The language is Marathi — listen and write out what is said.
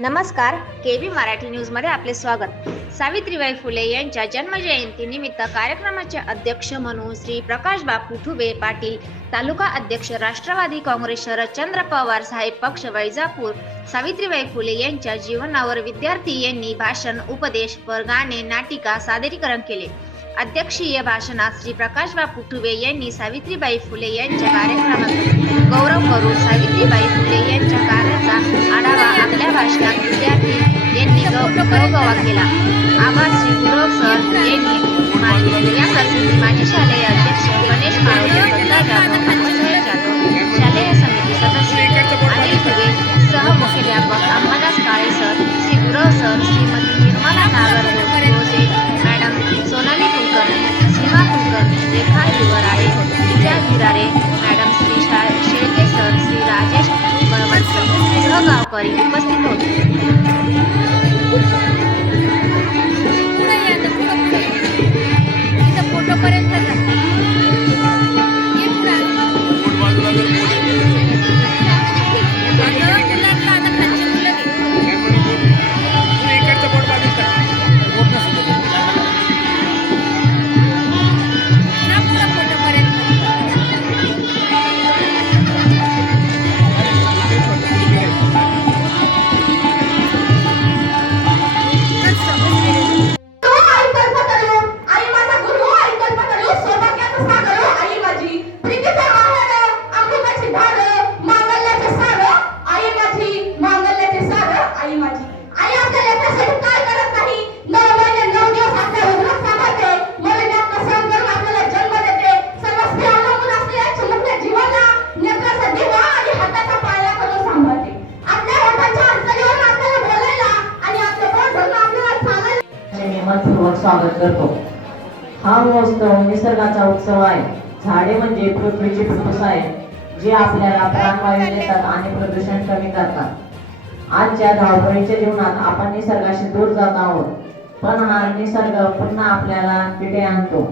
नमस्कार, केबी मराठी न्यूज मध्ये आपले स्वागत। सावित्रीबाई फुले यांच्या जन्मजयंती निमित्त कार्यक्रमाचे अध्यक्ष म्हणून श्री प्रकाश बापू ठुबे पाटील, तालुका अध्यक्ष राष्ट्रवादी काँग्रेस शरदचंद्र पवार साहेब पक्ष वैजापूर। सावित्रीबाई फुले यांच्या जीवनावर विद्यार्थी यांनी भाषण, उपदेश, गाणे, नाटिका सादरीकरण केले। अध्यक्षीय भाषणात श्री प्रकाश बापू ठुबे यांनी सावित्रीबाई फुले यांच्या कार्यक्रमाचा गौरव करून सावित्रीबाई फुले यांच्या कार्याचा आढावा आपल्या भाषणात विद्यार्थी यांनी गौरव केला। आभार श्री गुरव सर यांनी मानले। या प्रसंगी माजी शालेय अध्यक्ष गणेश माळोदे, दत्ता जाधव, अक्षय जाधव, शालेय समिती सदस्य अनिल ठुबे, सहमुख्याध्यापक Ambadas Kale sir, Shri Gurav sir, Shrimati Nirmala Nagargoje madam, Sonali Kulkarni, Seema Kulkarni, Rekha Yuvrale, Vidya Girare madam, Shri Shelke sir, Shri Rajesh Balwant, सहगावकरी उपस्थित होते। स्वागत करतो। हा महोत्सव निसर्गाचा उत्सव आहे। झाडे म्हणजे पृथ्वीची फुफ्फुस आहे, जी आपल्याला प्राणवायू देतात आणि प्रदूषण कमी करतात। आजच्या धावपळीच्या जीवनात आपण निसर्गाशी दूर जात आहोत, पण हा निसर्ग पुन्हा आपल्याला तिथे आणतो।